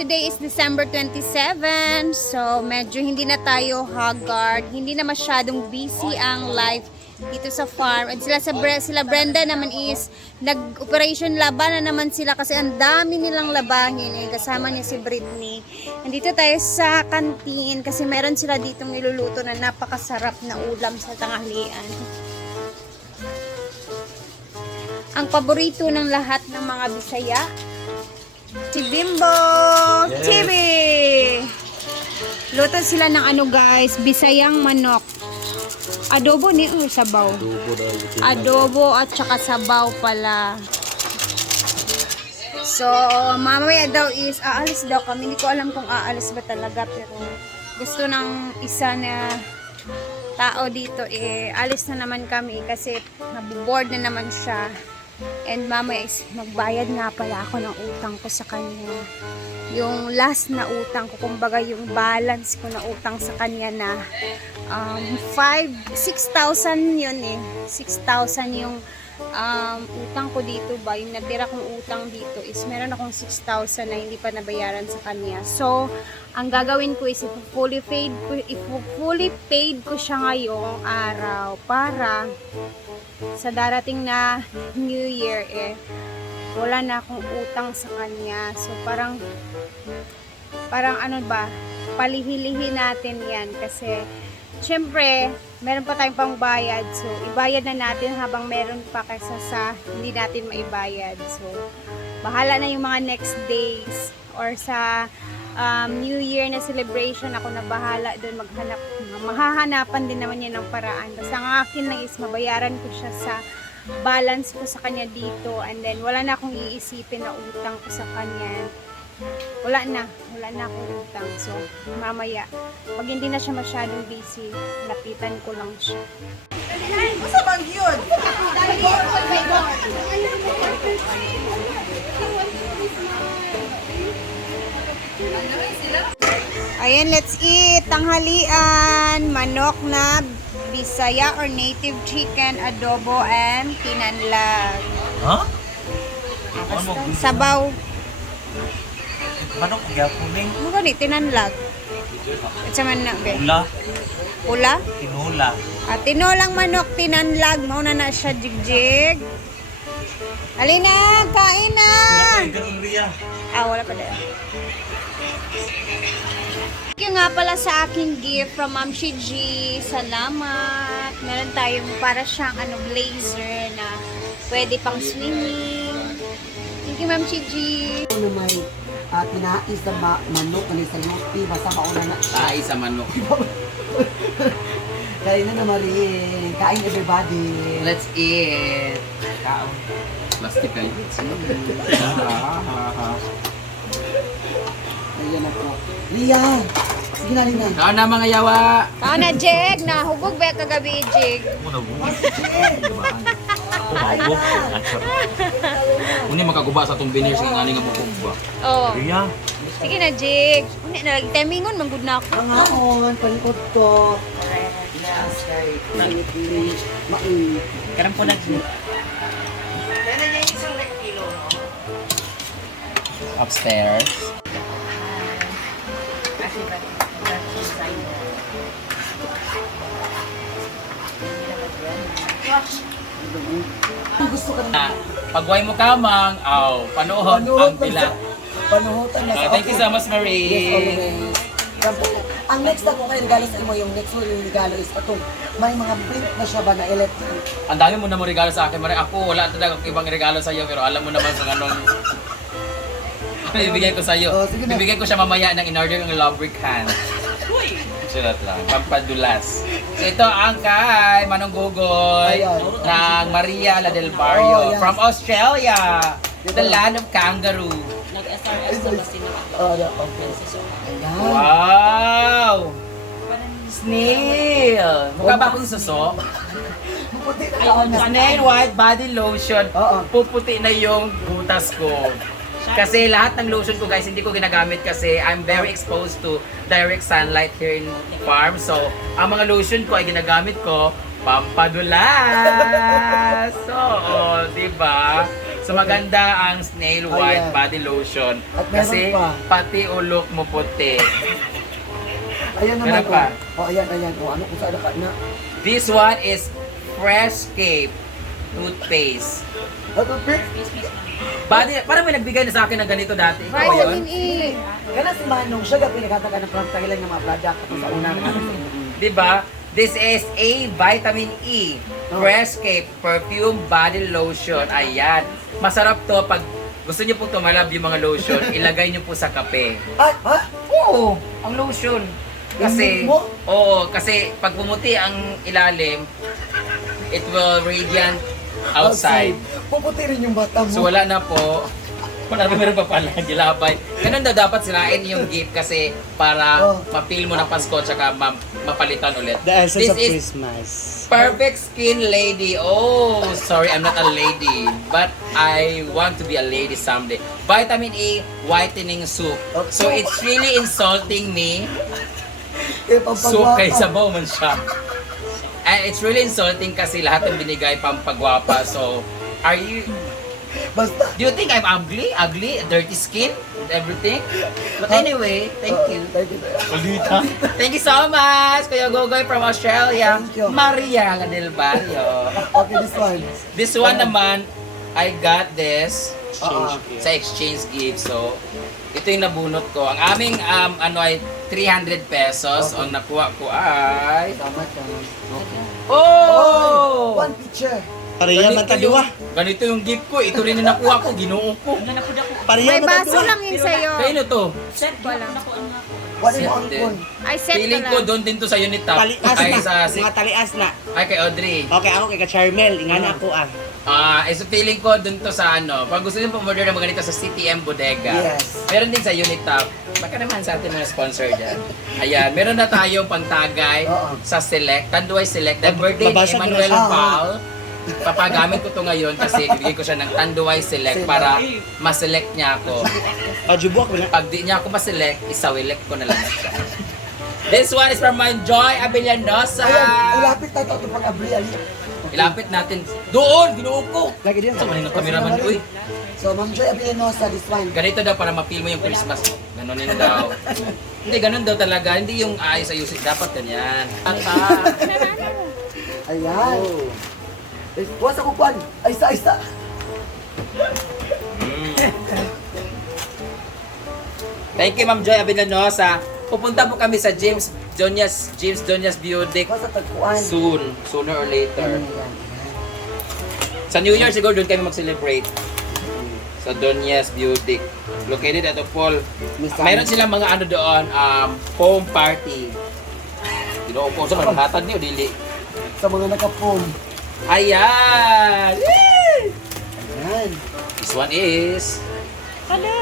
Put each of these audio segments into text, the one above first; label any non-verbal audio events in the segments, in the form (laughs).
today is December 27. So, medyo hindi na tayo haggard. Hindi na masyadong busy ang life dito sa farm. At sila, sa, sila Brenda naman is nag-operation laban na naman sila kasi ang dami nilang labahin. Eh, kasama niya si Britney. Nandito tayo sa kantin kasi meron sila ditong niluluto na napakasarap na ulam sa tanghalian. Ang paborito ng lahat ng mga Bisaya, si Bimbo Yes. TV. Luto sila ng ano guys, Bisayang manok. Adobo ni uh, sabaw. Adobo daw. Adobo at saka sabaw pala. So, mamaya daw is aalis daw kami. Hindi ko alam kung aalis ba talaga pero gusto ng isa na tao dito eh alis na naman kami kasi naboboard na naman siya. And mamaya is magbayad nga pala ako ng utang ko sa kanya. Yung last na utang ko, kumbaga yung balance ko na utang sa kanya na um, 5, 6,000 yun eh. 6,000 yung um, utang ko dito ba, yung natira kong utang dito is meron akong 6,000 na hindi pa nabayaran sa kanya. So, ang gagawin ko is if fully paid ko, fully paid ko siya ngayong araw para sa darating na New Year eh wala na akong utang sa kanya. So parang parang ano ba, palihilihin natin 'yan kasi syempre meron pa tayong pangbayad. So ibayad na natin habang meron pa kaysa sa hindi natin maibayad. So bahala na yung mga next days or sa um, New Year na celebration ako na bahala doon maghanap mahahanapan din naman yan ng paraan. Basta ang akin lang is mabayaran ko siya sa balance ko sa kanya dito. And then wala na akong iisipin na utang ko sa kanya. Wala na wala na akong utang. So mamaya pag hindi na siya masyadong busy lapitan ko lang siya. Masa bang yun? Ayan, let's eat. Tanghalian, manok na Bisaya or native chicken, adobo, and tinanlag. Ano mo? Sabaw. Manok gapuning. Ano gani? Tinanlag. At sa man na, be. Ula. Pula? Tinula. At tinolang manok, tinanlag. Mauna na siya, jigjig. Halina, kain na! Ay, ganun Ria. Ah, wala pa dahil. Thank you nga pala sa aking gift from Ma'am Shiji. Salamat. Meron tayong para siyang ano, blazer na pwede pang swimming. Thank you, Ma'am Shiji. Ano may uh, tinais na ma- manok na sa lupi, basta mauna na. Tayo sa manok. (laughs) Kain na naman rin. Kain everybody. Let's eat. Kaon. Plastic kayo. Ayan na po. Lia! Sige na, Lina. Kaon na mga yawa. Ako na, Jig. Nahubog ba kagabi, Jig? Muna mo. Kumago. Uni makaguba sa itong veneers ng aning nga bukog Oh. Ria. Sige na, Jig. Una na, lagi timingon, manggod na ako. Pangaon, palikod ko. Yes, kay mainit-init. Mainit. Karang po Upstairs. Gusto ka na. Ah, pagway mo kamang, aw, panuhod ang pila. Panuhutan na Ah, thank you so much, Marie. Ang next na po kayo regalo sa imo, yung next mo yung regalo is ito. May mga print na siya ba na electric? Ang dami mo na mo regalo sa akin, Marie. Ako, wala talaga ibang regalo sa iyo, pero alam mo naman kung anong bibigay ko sa iyo. Oh, sige na. Bibigay ko siya mamaya ng in-order yung lubricant. Sulat lang. Pampadulas. So ito ang kay Manong Gugoy Ayan. ng Maria La del Barrio Oh, yes. from Australia. The land of kangaroo. Oh, yeah, okay. Ayan. Wow! Snail! Mukha ba akong suso? (laughs) Puti na kaon na. Snail white body lotion. Oo. Puputi na yung butas ko. Kasi lahat ng lotion ko guys, hindi ko ginagamit kasi I'm very exposed to direct sunlight here in farm. So, ang mga lotion ko ay ginagamit ko pampadulas. (laughs) Oo, di ba? So maganda ang snail white Ayan. body lotion. At meron Kasi pa. pati ulok mo puti. Ayan naman Meron pa. oh. Oh, ayan, ayan. Oh, ano kung saan ka na? This one is Fresh Cape toothpaste. Ano, Pip? Body, parang may nagbigay na sa akin ng ganito dati. Ikaw ba yun? Vitamin E. Kana si Manong, siya gabi nagkataga ng from Thailand ng mga product ako sa una na ano. Diba? This is a vitamin E Fresh Cape Perfume Body Lotion. Ayan. Masarap to pag gusto niyo po tumalab yung mga lotion, (laughs) ilagay niyo po sa kape. Ay, ha? Oo, ang lotion. Kasi, Yung mo? oo, kasi pag pumuti ang ilalim, it will radiant outside. Puputi rin yung bata mo. So wala na po. Wala na meron pa pala, gilabay. Ganun daw dapat sirain yung gift kasi para Oh. mapil mo ng Pasko tsaka ma- mapalitan ulit. The essence This of is Christmas. Perfect Skin Lady. Oh, sorry, I'm not a lady. But I want to be a lady someday. Vitamin E Whitening Soup. So it's really insulting me. Eh, Soup pampagwapa. kay sabaw man siya. And it's really insulting kasi lahat ng binigay pampagwapa. So, are you... Basta. Do you think I'm ugly? Ugly? Dirty skin? Everything? But anyway, thank you. Thank you. (laughs) Thank you so much, Kuya Gogoy from Australia. Thank you. Maria Del Barrio. Okay, this one. This one naman, I got this Ah, sa exchange gift. So, ito yung nabunot ko. Ang aming um, ano ay 300 pesos. Ang nakuha ko ay... Tama, tama. Oh! One picture. Pareha man Ganito yung, tadua. ganito yung gift ko. Ito rin yung nakuha ko. Ginoo ko. Pareha May man baso tadua. lang yun sa'yo. Kayo to. Set ko lang. What is Ay, set ko Feeling lang. ko doon din to sa unit top. Talias Ay, na. sa, si, Mga talias na. ay kay Audrey. Okay, ako kay ka-Charmel. Ingana ako ah. Ah, uh, so feeling ko doon to sa ano. Pag gusto niyo pumorder ng mga ganito sa CTM Bodega. Yes. Meron din sa unit top. Baka naman sa atin mga sponsor dyan. Ayan, meron na tayong pangtagay Oo. sa Select. Tanduay Select. The birthday ni mo Emmanuel. Paul. Papagamit ko to ngayon kasi bibigay ko siya ng Tanduay Select para ma-select niya ako. Pajubuak mo na. Pag di niya ako ma-select, isawilek ko na lang siya. This one is from my Joy Abellanosa. Ayan, ilapit tayo ito pag abri. ali. Ilapit natin. Doon! Ginuo ko! Lagi din. Sa maling ng cameraman, uy. So, Ma'am Joy Abilinosa, this one. Ganito daw para ma-feel mo yung Christmas. Ganunin daw. (laughs) Hindi, ganun daw talaga. Hindi yung ayos ayusin. Dapat ganyan. (laughs) Ata. Ayan. Eh, Buwas ako kwan. Ay, isa, isa. Thank you, Ma'am Joy Abellanosa. Pupunta po kami sa James Donias, James Donias Beauty Buwas sa tagpuan. soon. Sooner or later. Ayan. Sa New Year siguro doon kami mag-celebrate. Sa Donias Beauty. Located at Paul. Miss Mayroon silang mga ano doon, um, home party. Ginoo ko sa Manhattan (laughs) niyo, dili. Sa mga naka-phone. Ayan! Yay! Ayan. This one is... Hala!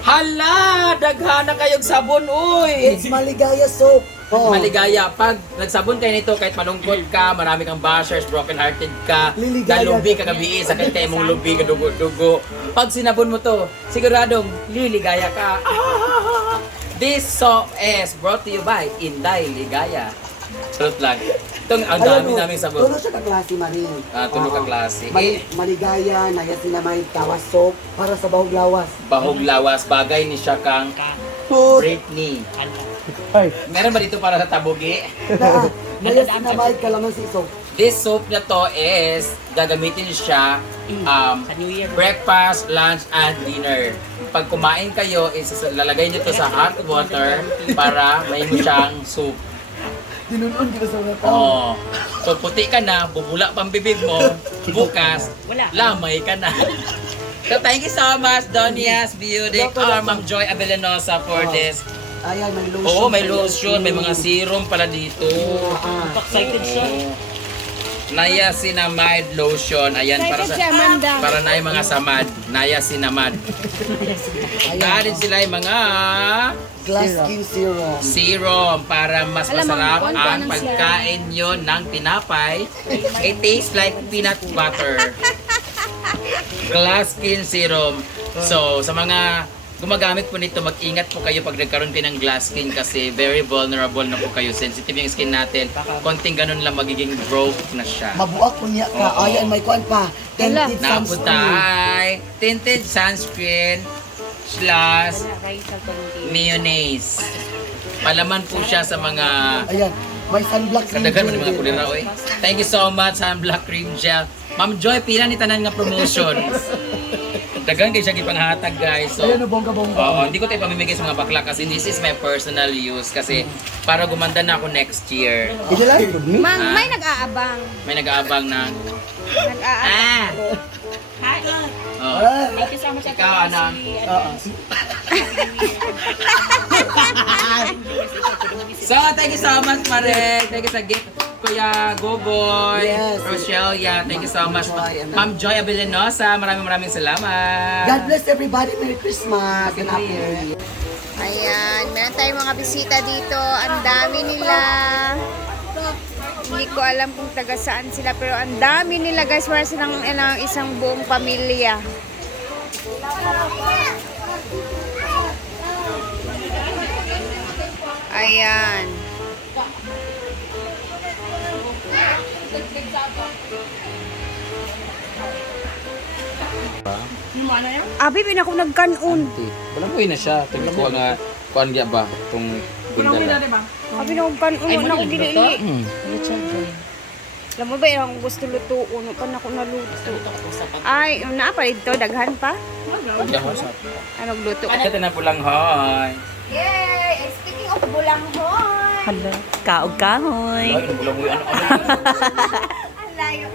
Hala! Daghan na kayong sabon, uy! It's Maligaya soap. Oo. Maligaya. Pag nagsabon kayo nito, kahit malungkot ka, marami kang bashers, broken hearted ka, Liligaya galubi ka. gabi, sakit kayo mong lubi, kadugo-dugo. Pag sinabon mo to, siguradong liligaya ka. (laughs) This soap is brought to you by Inday Ligaya. Salute lang. Itong ang dami Ayan, oh, naming sabon. Tulo siya ka-klase, Marie. Ah, tulo Oo. ka-klase. Mali- maligaya, naya sila may tawas soap para sa bahog lawas. Bahog lawas, bagay ni siya kang Tooth. Britney. Ay. Meron ba dito para sa tabugi? Na, (laughs) naya sila may kalamansi soap. This soap na to is gagamitin siya um, breakfast, lunch, and dinner. Pag kumain kayo, is lalagay niyo to sa hot water para may mo siyang soup. Dinunon kita sa mga tao. Oh. So puti ka na, bubula pang bibig mo, (laughs) bukas, lamay ka na. So thank you so much, Donias Beauty, or Ma'am Joy Abellanosa for this. Ayan, may lotion. Oo, may lotion, may mga serum pala dito. Ah, Excited siya. Niacinamide lotion. Ayan, para Excited sa... Amanda. Para na yung mga samad. Niacinamide. Galing (laughs) sila yung mga glass skin serum. serum para mas Alam masarap ang anong pagkain nyo ng tinapay. It tastes like peanut butter. Glass skin serum. So, sa mga gumagamit po nito, mag-ingat po kayo pag nagkaroon kayo ng glass skin kasi very vulnerable na po kayo. Sensitive yung skin natin. Konting ganun lang magiging broke na siya. Mabuak po niya ka. Oo. Ayan, may kuan pa. Tinted Napunta sunscreen. ay tinted sunscreen slash mayonnaise. Palaman po siya sa mga Ayan, may sunblock cream. Kadagan mo ng mga kulira, oy. Thank you so much sa Black Cream Gel. Ma'am Joy, pila ni tanan nga promotion. Dagan kayo siya gipanghatag, guys. So, Ayan, bongga-bongga. Oo, hindi ko tayo pamimigay sa mga bakla kasi this is my personal use kasi para gumanda na ako next year. Ito lang. Mang, may nag-aabang. May nag-aabang ng Nag-aabang. Ah! Oh. Ah, Ikaw, ano? ah, (laughs) So, thank you so much, Mare. Thank you sa gift. Kuya Goboy, Yes. Rochelle, yeah, thank you so much. And- Ma'am Joy Abelenosa, maraming maraming salamat. God bless everybody. Merry Christmas and Happy New Year. Ayan, meron tayong mga bisita dito. Ang dami nila. Hindi ko alam kung taga saan sila, pero ang dami nila guys. Para silang ano, isang buong pamilya. Ayan. Abi, bin ako nagkanon. Walang uwi na siya. Tingnan ko nga, kuan ba? Itong bindala. Abi, nagkanon. Wala na ako ginili. Hmm. Alam mo ba yung gusto luto? Uno pa na ako naluto. Ay, na pa dito, daghan pa. Ano luto? Ito na pulang hoy. Yay! Speaking of bulanghoy! Hala, kaog-kahoy. Ay, pulang hoy. Ano (laughs) ano?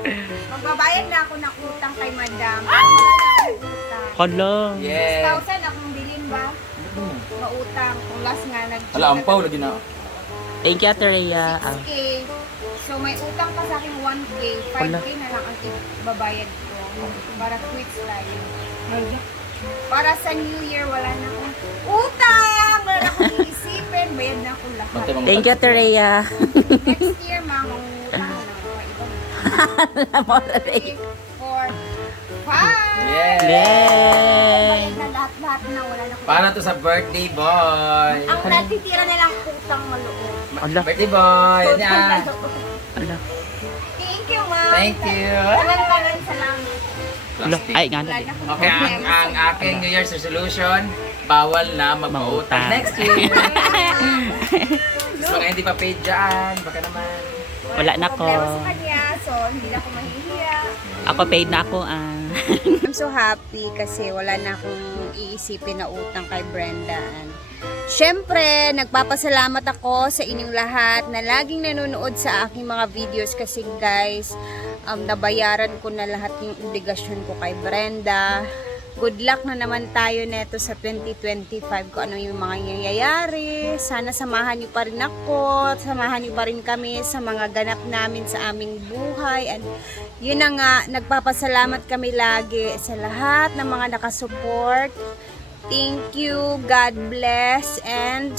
Magbabayad na ako ng utang kay madam. Na akong utang. Hala. Yeah. 6,000 akong bilin ba? Mautang. Kung last nga nag Ala, ampaw lagi na. Thank you, Ate Rhea. Ah, 6K. So may utang pa sa akin 1K. 5K na lang ang babayad ko. Para quits tayo. Para sa New Year, wala na akong utang! Wala na akong iisipin. Bayad na ako lahat. Thank you, Ate Rhea. Next year, mga utang na. Alam mo, Ate Rhea. Three, four, five! Yeah. Yay! Bayad na lahat-lahat na. Wala na akong Para to sa birthday boy. Ang natitira na lang utang maloob. Hala. Birthday boy. Yan. Hala. Thank you, ma'am. Thank you. Tanan-tanan salamat. Hala. Ay, nga na. Wala Okay, ang, ang aking New Year's resolution, bawal na mag-utang next year. (laughs) Sa mga hindi pa paid dyan, baka naman. Wala na ko. Problema sa kanya, so hindi na ako mahihiya. Ako paid na ako. Ah. (laughs) I'm so happy kasi wala na akong iisipin na utang kay Brenda. And Siyempre, nagpapasalamat ako sa inyong lahat na laging nanonood sa aking mga videos kasi guys, um, nabayaran ko na lahat yung obligasyon ko kay Brenda. Good luck na naman tayo neto sa 2025 kung ano yung mga nangyayari. Sana samahan niyo pa rin ako, samahan niyo pa rin kami sa mga ganap namin sa aming buhay. And yun na nga, nagpapasalamat kami lagi sa lahat ng mga nakasupport. Thank you, God bless, and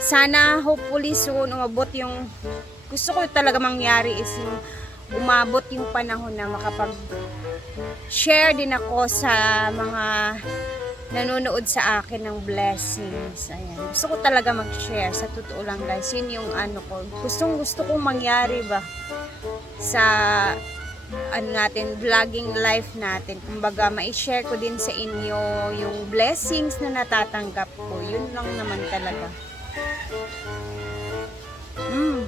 sana hopefully soon umabot yung gusto ko talaga mangyari is yung umabot yung panahon na makapag share din ako sa mga nanonood sa akin ng blessings. Ayan. Gusto ko talaga mag-share. Sa totoo lang guys, yun yung ano ko. Gustong gusto kong mangyari ba sa ano natin, vlogging life natin. Kumbaga, ma-share ko din sa inyo yung blessings na natatanggap ko. Yun lang naman talaga. Mm.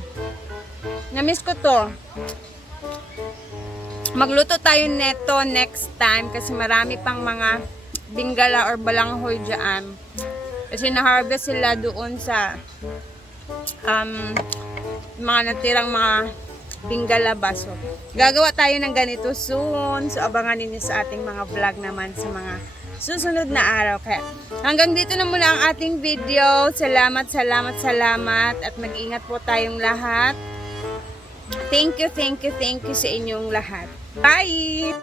Namiss ko to. Magluto tayo neto next time kasi marami pang mga bingala or balanghoy dyan. Kasi na-harvest sila doon sa um, mga natirang mga bingala ba. So, gagawa tayo ng ganito soon. So, abangan ninyo sa ating mga vlog naman sa mga susunod na araw. Kaya, hanggang dito na muna ang ating video. Salamat, salamat, salamat. At mag-ingat po tayong lahat. Thank you, thank you, thank you sa inyong lahat. Bye!